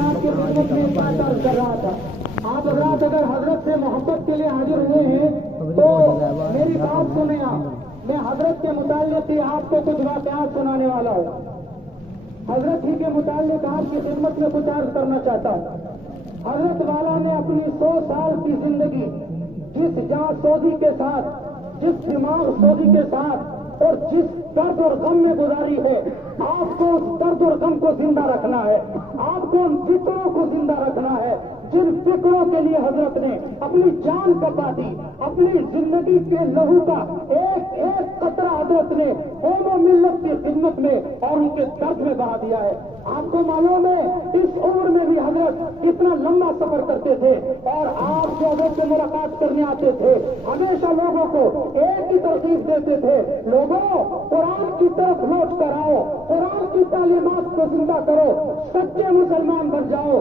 آپ کی خدمت میں بات عرض کر رہا تھا. آپ حضرات اگر حضرت سے محبت کے لیے حاضر ہوئے ہیں تو میری بات سنیں. آپ میں حضرت کے متعلق ہی آپ کو کچھ واقعات سنانے والا ہوں. حضرت ہی کے متعلق آپ کی خدمت میں کچھ عرض کرنا چاہتا ہوں. حضرت والا نے اپنی 100 سال کی زندگی جس جان سوزی کے ساتھ، جس دماغ سوزی کے ساتھ اور جس درد اور غم میں گزاری ہے، آپ کو اس درد اور غم کو زندہ رکھنا ہے. آپ کو ان فکروں کو زندہ رکھنا ہے جن فکروں کے لیے حضرت نے اپنی جان کپا دی. اپنی زندگی کے لہو کا ایک ایک قطرہ حضرت نے قوم و ملت کی خدمت میں اور ان کے درد میں بہا دیا ہے. آپ کو معلوم ہے اس عمر میں بھی حضرت کتنا لمبا سفر کرتے تھے اور آپ جو حضرت سے ملاقات کرنے آتے تھے ہمیشہ لوگوں کو ایک ہی ترغیب دیتے تھے، لوگوں قرآن کی طرف لوٹ کر آؤ، قرآن کی تعلیمات کو زندہ کرو، سچے مسلمان بن جاؤ،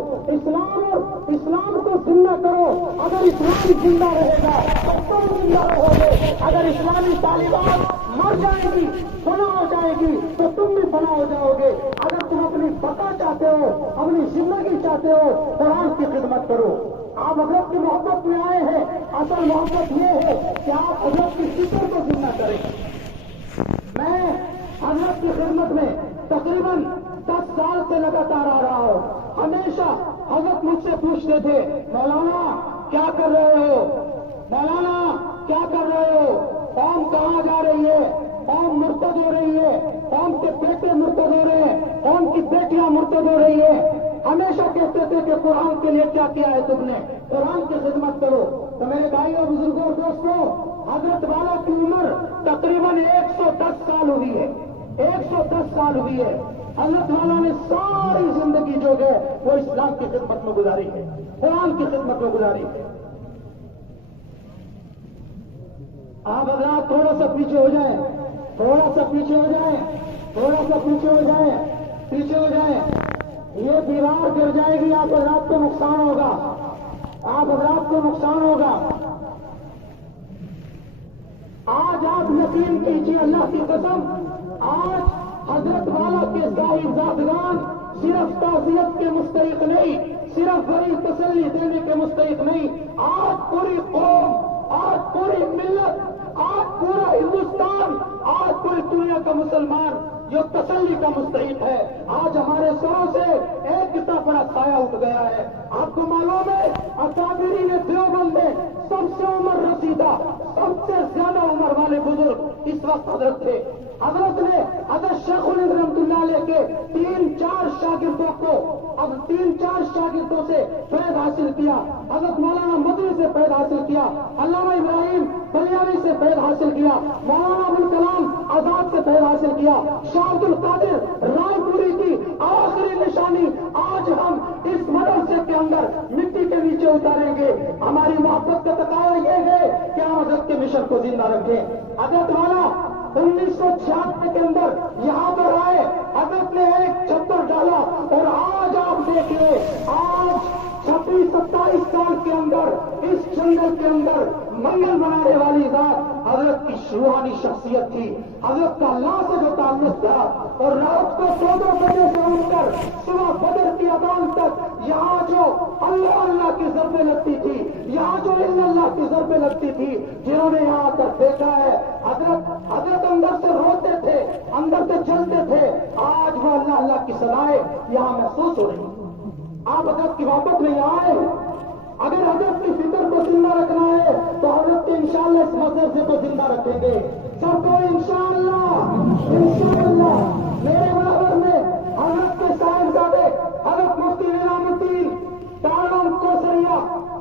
اسلام کو زندہ کرو. اگر اسلام زندہ رہے گا تو تم زندہ رہو گے. اگر اسلامی تعلیمات مر جائے گی، فنا ہو جائے گی تو تم بھی فنا ہو جاؤ گے. اگر تم اپنی بقا چاہتے ہو، اپنی زندگی چاہتے ہو، قرآن کی خدمت کرو. آپ حضرت کی محبت میں آئے ہیں، اصل محبت یہ ہے کہ آپ حضرت کی فکر کو زندہ کریں. میں حضرت کی خدمت میں تقریباً 10 سال سے لگاتار آ رہا ہوں. ہمیشہ حضرت مجھ سے پوچھتے تھے، مولانا کیا کر رہے ہو، مولانا کیا کر رہے ہو، قوم کہاں جا رہی ہے، قوم مرتد ہو رہی ہے، قوم کے بیٹے مرتد ہو رہے ہیں، قوم کی بیٹیاں مرتد ہو رہی ہے. ہمیشہ کہتے تھے کہ قرآن کے لیے کیا کیا ہے تم نے، قرآن کی خدمت کرو. تو میرے بھائیوں بزرگوں اور دوستوں، حضرت والا کی عمر تقریباً 110 سال ہوئی ہے، 110 سال ہوئی ہے. حضرت والا نے ساری زندگی جو ہے وہ اسلام کی خدمت میں گزاری ہے، قرآن کی خدمت میں گزاری ہے. آپ حضرات تھوڑا سا پیچھے ہو جائیں، تھوڑا سا پیچھے ہو جائیں، تھوڑا سا پیچھے ہو جائیں، پیچھے ہو جائیں. یہ دیوار گر جائے گی، آپ حضرات کو نقصان ہوگا، آپ حضرات کو نقصان ہوگا. آج آپ یقین کیجیے اللہ کی قسم، آج حضرت والا کے صاحب زادگان صرف تعزیت کے مستحق نہیں، صرف بڑی تسلی دینے کے مستحق نہیں. آج پوری قوم، آج پوری ملت، آج پورا ہندوستان، آج پوری دنیا کا مسلمان جو تسلی کا مستحق ہے. آج ہمارے سروں سے ایک کتنا بڑا سایہ اٹھ گیا ہے. آپ کو معلوم ہے اکابرین دیوبند میں سب سے عمر رسیدہ، سب سے زیادہ عمر والے بزرگ اس وقت حضرت تھے. حضرت نے حضرت شیخ الہند رحمۃ اللہ علیہ کے 3-4 شاگردوں کو، اب 3-4 شاگردوں سے فیض حاصل کیا. حضرت مولانا مدنی سے فیض حاصل کیا، علامہ ابراہیم بلیانی سے فیض حاصل کیا، مولانا ابوالکلام آزاد سے فیض حاصل کیا. شاہ عبد القادر رائے پوری کی آخری نشانی آج ہم اس مدرسے کے اندر مٹی کے نیچے اتاریں گے. ہماری محبت کا تقاضا یہ ہے کہ ہم حضرت کے مشن کو زندہ رکھیں. حضرت والا 1966 کے اندر یہاں پر آئے، حضرت نے ایک چھپر ڈالا اور آج آپ دیکھیے، آج 26-27 سال کے اندر اس جنگل کے اندر منگل بنانے والی ذات حضرت کی روحانی شخصیت تھی. حضرت کا اللہ سے جو تعلق تھا اور رات کو 2 بجے سے اٹھ کر صبح بدر کی اذان تک یہاں جو اللہ کی ضربیں لگتی تھی، یہاں جو اللہ کی ضربیں لگتی تھی، جنہوں نے یہاں آ کر دیکھا ہے حضرت اندر سے روتے تھے، اندر سے چلتے تھے. آج وہ اللہ کی صدائیں یہاں محسوس ہو رہی. آپ حضرت کی محبت میں یہاں آئے، اگر حضرت کی فکر کو زندہ رکھنا ہے تو حضرت کے انشاءاللہ اس مدرسے کو زندہ رکھیں گے. سب کو انشاءاللہ میرے برابر میں حضرت کے صاحبزادے حضرت مفتی نظام الدین تعلم کوسریا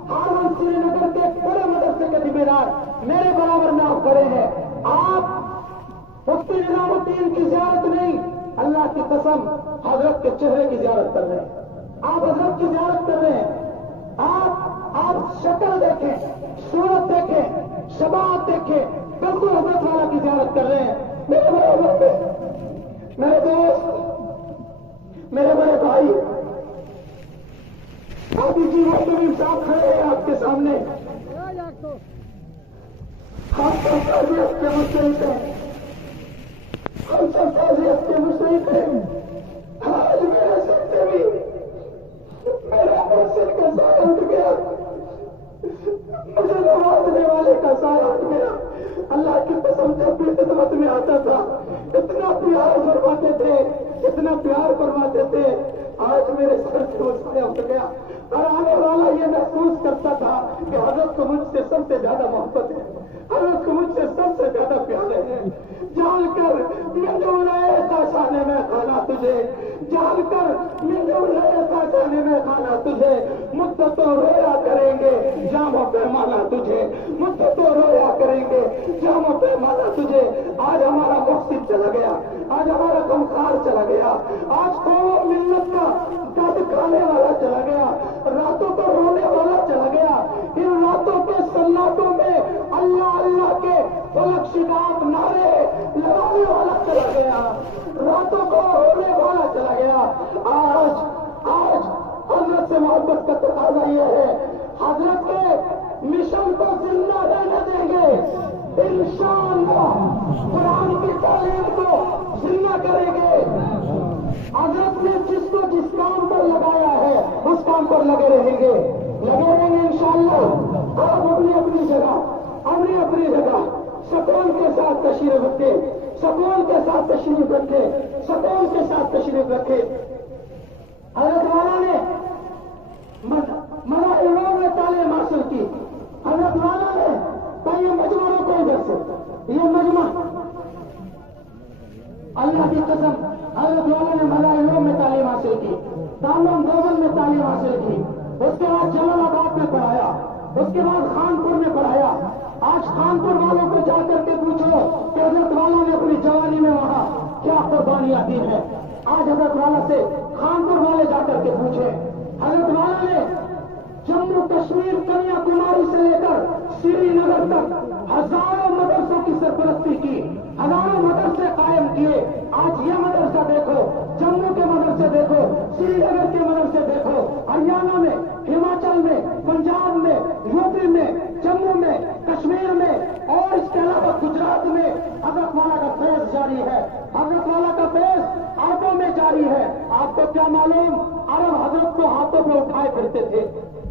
ہارون سری نگر کے بڑے مدرسے کے ذمہ دار میرے برابر میں آپ کھڑے ہیں. آپ مفتی نظام الدین کی زیارت نہیں، اللہ کی قسم حضرت کے چہرے کی زیارت کر رہے ہیں. آپ حضرت کی زیارت کر رہے ہیں. آپ شکل دیکھیں، صورت دیکھیں، شباب دیکھیں، بالکل حضرت والا کی زیارت کر رہے ہیں. میرے برابر میں میرے دوست، میرے بڑے بھائی آپ جی کریم صاحب کھڑے ہیں آپ کے سامنے. ہم سب تعزیت کے مستحق ہیں، ہم سب تعزیت کے مستحق ہیں. آج میرے سب سے بھی سایہ ہٹ گیا. اللہ کی قسم جب بھی خدمت میں آتا تھا اتنا پیار فرماتے تھے, اتنا پیار فرماتے تھے. آج میرے سر سے وہ سایہ اٹھ گیا اور آنے والا یہ محسوس کرتا تھا کہ حضرت کو مجھ سے سب سے زیادہ محبت ہے, حضرت کو مجھ سے سب سے زیادہ پیارے ہیں. جان کر شانے میں کھانا تجھے, جان کر شانے میں کھانا تجھے, مدتوں رویا کریں گے جاموں پہ مانا تجھے, مدتوں رویا کریں گے جاموں پہ مانا تجھے. آج ہمارا محسن چلا گیا, آج ہمارا غمخوار چلا گیا, آج قوم ملت کا درد کھانے والا چلا گیا, راتوں کو رونے والا چلا گیا. ان راتوں کے سناتوں میں اللہ اللہ کے فلک شگاف نعرے لگانے والا چلا گیا, راتوں کو رونے والا چلا گیا. آج حضرت سے محبت کا تقاضا یہ ہے, حضرت کے مشن کو زندہ رہنے دیں گے انشاءاللہ, قرآن کی تعلیم کو زندہ کریں گے. حضرت نے جس کو جس کام پر لگایا ہے اس کام پر لگے رہیں گے انشاءاللہ. آپ اپنی اپنی جگہ سکون کے ساتھ تشریف رکھے, سکون کے ساتھ تشریف رکھے, سکون کے ساتھ تشریف رکھے. حضرت والا نے مراحلوں میں تعلیم حاصل کی. حضرت والا نے کئی مجموعوں کو ادھر سے, یہ مجمع اللہ کی قسم حضرت والا نے مراحلوں میں تعلیم حاصل کی, دارالعلوم دیوبند میں تعلیم حاصل کی, اس کے بعد جلال آباد میں پڑھایا, اس کے بعد خانپور میں پڑھایا. آج خانپور والوں کو جا کر کے پوچھو کہ حضرت والا نے اپنی جوانی میں وہاں کیا قربانیاں دی ہیں. آج حضرت والا سے خانپور والے جا کر کے پوچھے. حضرت والا نے جموں کشمیر کنیا کماری سے لے کر سری نگر تک ہزاروں مدرسوں کی سرپرستی کی, ہزاروں مدرسے قائم کیے. آج یہ مدرسہ دیکھو, جموں کے مدرسے دیکھو, سری نگر کے مدرسے دیکھو, ہریانہ میں, ہماچل میں, پنجاب میں, یو پی میں, جموں میں, کشمیر میں اور اس کے علاوہ گجرات میں حضرت والا کا فیض جاری ہے, حضرت والا کا فیض آنکھوں میں جاری ہے. آپ کو کیا معلوم, عرب حضرت کو ہاتھوں میں اٹھائے پھرتے تھے,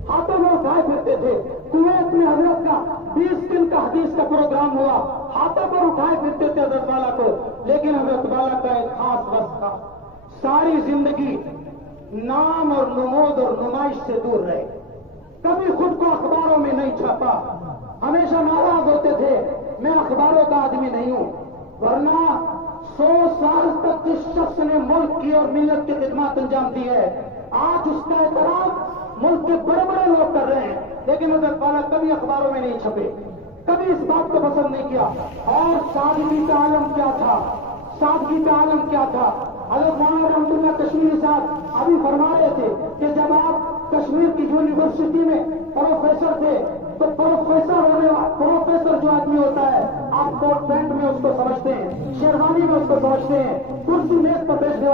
ہاتھوں میں اٹھائے پھرتے تھے. کویت میں حضرت کا 20 دن کا حدیث کا پروگرام ہوا, ہاتھوں پر اٹھائے پھرتے تھے حضرت والا کو. لیکن حضرت والا کا ایک خاص وصف تھا, ساری زندگی نام اور نمود اور نمائش سے دور رہے, کبھی خود کو اخباروں میں نہیں چھاپا. ہمیشہ ناراض ہوتے تھے, میں اخباروں کا آدمی نہیں ہوں, ورنہ 100 سال تک جس شخص نے ملک کی اور ملت کی خدمات انجام دی ہے, آج اس کا احترام ملک کے بڑے بڑے لوگ کر رہے ہیں. لیکن حضرت والا کبھی اخباروں میں نہیں چھپے, کبھی اس بات کو پسند نہیں کیا. اور سادگی کا عالم کیا تھا, سادگی کا عالم کیا تھا. حضرت مولانا رحمۃ اللہ کشمیری صاحب ابھی فرما رہے تھے کہ جب آپ کشمیر کی یونیورسٹی میں پروفیسر تھے تو پروفیسر جو آدمی ہوتا ہے آپ کوٹ پینٹ میں اس کو سمجھتے ہیں, شیروانی میں اس کو سمجھتے ہیں, کرسی میز پر بیٹھنے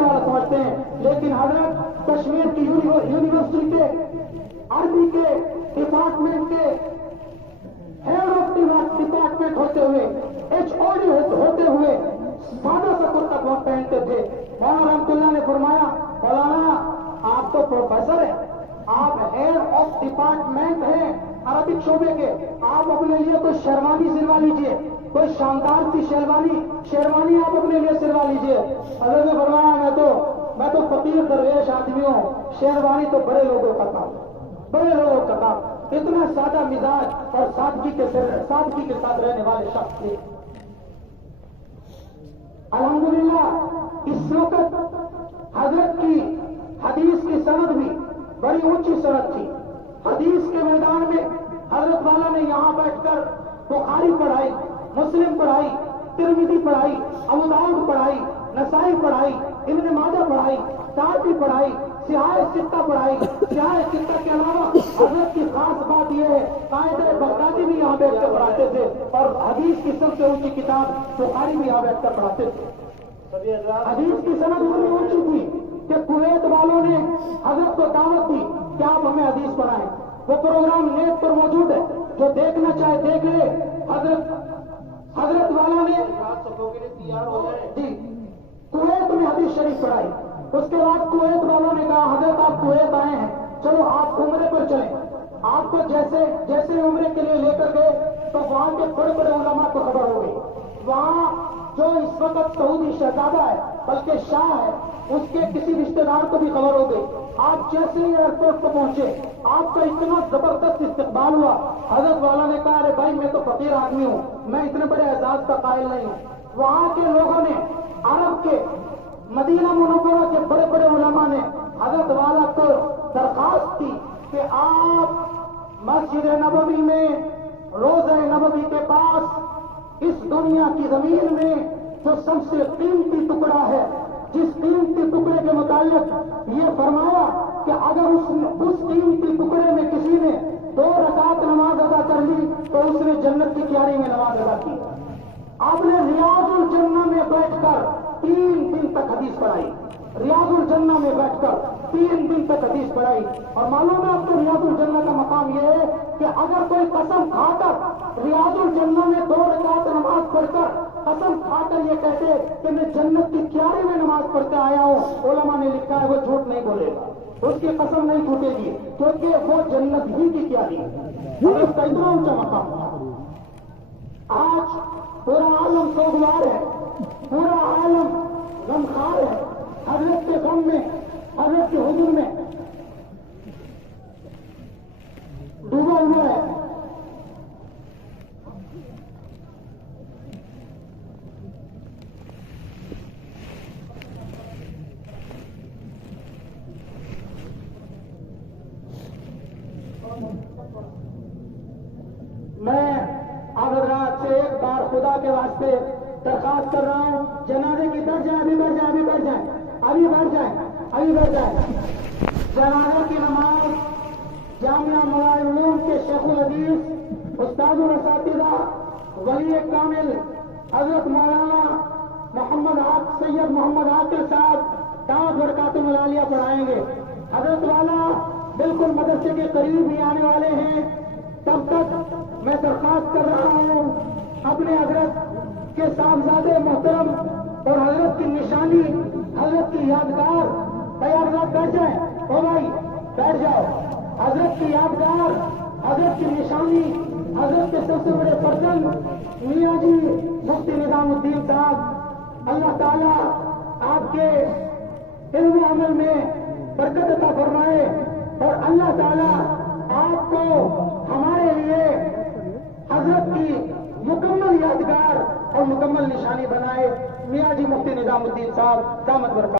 والا سمجھتے ہیں. لیکن حضرت کشمیر کی یونیورسٹی کے عربی کے ڈپارٹمنٹ کے ہیڈ آف ڈپارٹمنٹ ہوتے ہوئے, HOD ہوتے ہوئے سادہ سا کرتا پہنتے تھے. مولانا رحمۃ اللہ نے فرمایا, مولانا آپ تو پروفیسر ہیں, آپ ہیڈ آف ڈپارٹمنٹ ہیں عربک شعبے کے, آپ اپنے لیے کوئی شیروانی سلوا لیجیے, کوئی شاندار سی شیروانی آپ اپنے لیے سلوا لیجیے. حضرت نے فرمایا میں تو فقیر درویش آدمی ہوں, شیروانی تو بڑے لوگوں کا کام. اتنا سادہ مزاج اور سادگی کے ساتھ رہنے والے شخص تھے. الحمدللہ اس وقت حضرت کی حدیث کی سند بھی بڑی اونچی سند تھی. حدیث کے میدان میں حضرت والا نے یہاں بیٹھ کر بخاری پڑھائی, مسلم پڑھائی, ترمذی پڑھائی, ابو داؤد پڑھائی, نسائی پڑھائی, ابن ماجہ پڑھائی, ترمذی پڑھائی, سیاہ ستہ پڑھائی. سیاہ ستہ کے علاوہ حضرت کی خاص بات یہ ہے قاعدہ بغدادی بھی یہاں بیٹھ کر پڑھاتے تھے, اور حدیث کی سب سے اونچی کتاب بخاری بھی یہاں بیٹھ کر پڑھاتے تھے. حدیث کی سند اتنی اونچی تھی کہ کویت والوں نے حضرت کو دعوت دی کہ آپ ہمیں حدیث پڑھائیں. وہ پروگرام نیٹ پر موجود ہے, جو دیکھنا چاہے دیکھ لے. حضرت والا نے جی کویت میں حدیث شریف پڑھائی. اس کے بعد کویت والوں نے کہا حضرت آپ کویت آئے ہیں, چلو آپ عمرے پر چلیں. آپ کو جیسے عمرے کے لیے لے کر گئے تو وہاں کے بڑے بڑے علماء کو خبر ہو گئی. وہاں جو اس وقت سعودی شہزادہ ہے بلکہ شاہ ہے اس کے کسی رشتہ دار کو بھی خبر ہو گئی. آپ جیسے ہی ایئرپورٹ پہ پہنچے آپ کا اتنا زبردست استقبال ہوا. حضرت والا نے کہا ارے بھائی میں تو فقیر آدمی ہوں, میں اتنے بڑے اعزاز کا قائل نہیں ہوں. وہاں کے لوگوں نے عرب کے مدینہ منورہ کے بڑے بڑے علماء نے حضرت والا کو درخواست کی کہ آپ مسجد نبوی میں روضہ نبوی کے پاس اس دنیا کی زمین میں جو سب سے قیمتی ٹکڑا ہے, جس قیمتی ٹکڑے کے متعلق یہ فرمایا کہ اگر اس قیمتی ٹکڑے میں کسی نے 2 رکعت نماز ادا کر لی تو اس نے جنت کی کیاری میں نماز ادا کی. آپ نے ریاض الجنہ میں بیٹھ کر 3 دن تک حدیث پڑھائی. ریاض الجنہ میں بیٹھ کر 3 دن تک حدیث پڑھائی. اور معلوم ہے آپ کو ریاض الجنہ کا مقام یہ ہے کہ اگر کوئی قسم کھا کر ریاض الجنہ میں 2 رکعت نماز پڑھ کر قسم کھا کر یہ کہتے کہ میں جنت کی کیاری میں نماز پڑھ کے آیا ہوں, علماء نے لکھا ہے وہ جھوٹ نہیں بولے گا, اس کی قسم نہیں ٹوٹے گی کیونکہ وہ جنت ہی کی کیاری ہے. اور اس کا اتنا اونچا مقام تھا. آج پورا عالم سوگوار ہے, پورا عالم غمخوار ہے. حضرت کے غم میں, حضرت کے حضور میں ڈوبا ہوا ہے. میں اب حضرات سے ایک بار خدا کے واسطے درخواست کر رہا ہوں, جنازے کی بڑھ جائیں, ابھی بڑھ جائیں, ابھی بڑھ جائیں, ابھی بڑھ جائیں, ابھی بڑھ جائیں. جنازے کی نماز جامعہ العلوم کے شیخ الحدیث استاد الاساتذہ ولی کامل حضرت مولانا سید محمد عاقل صاحب دعوت برکات ملالیہ پڑھائیں گے. حضرت والا بالکل مدرسے کے قریب ہی آنے والے ہیں. تب تک میں درخواست کر رہا ہوں اپنے حضرت کے صاحبزادے محترم اور حضرت کی نشانی, حضرت کی یادگار, حضرت بیٹھ جائیں, او بھائی بیٹھ جاؤ. حضرت کی یادگار, حضرت کی نشانی, حضرت کے سب سے بڑے پرسن میاں جی مفتی نظام الدین صاحب, اللہ تعالیٰ آپ کے علم و عمل میں برکت عطا فرمائے اور اللہ تعالیٰ آپ کو ہمارے لیے حضرت کی مکمل یادگار اور مکمل نشانی بنائے. میاں جی مفتی نظام الدین صاحب دامت برکات.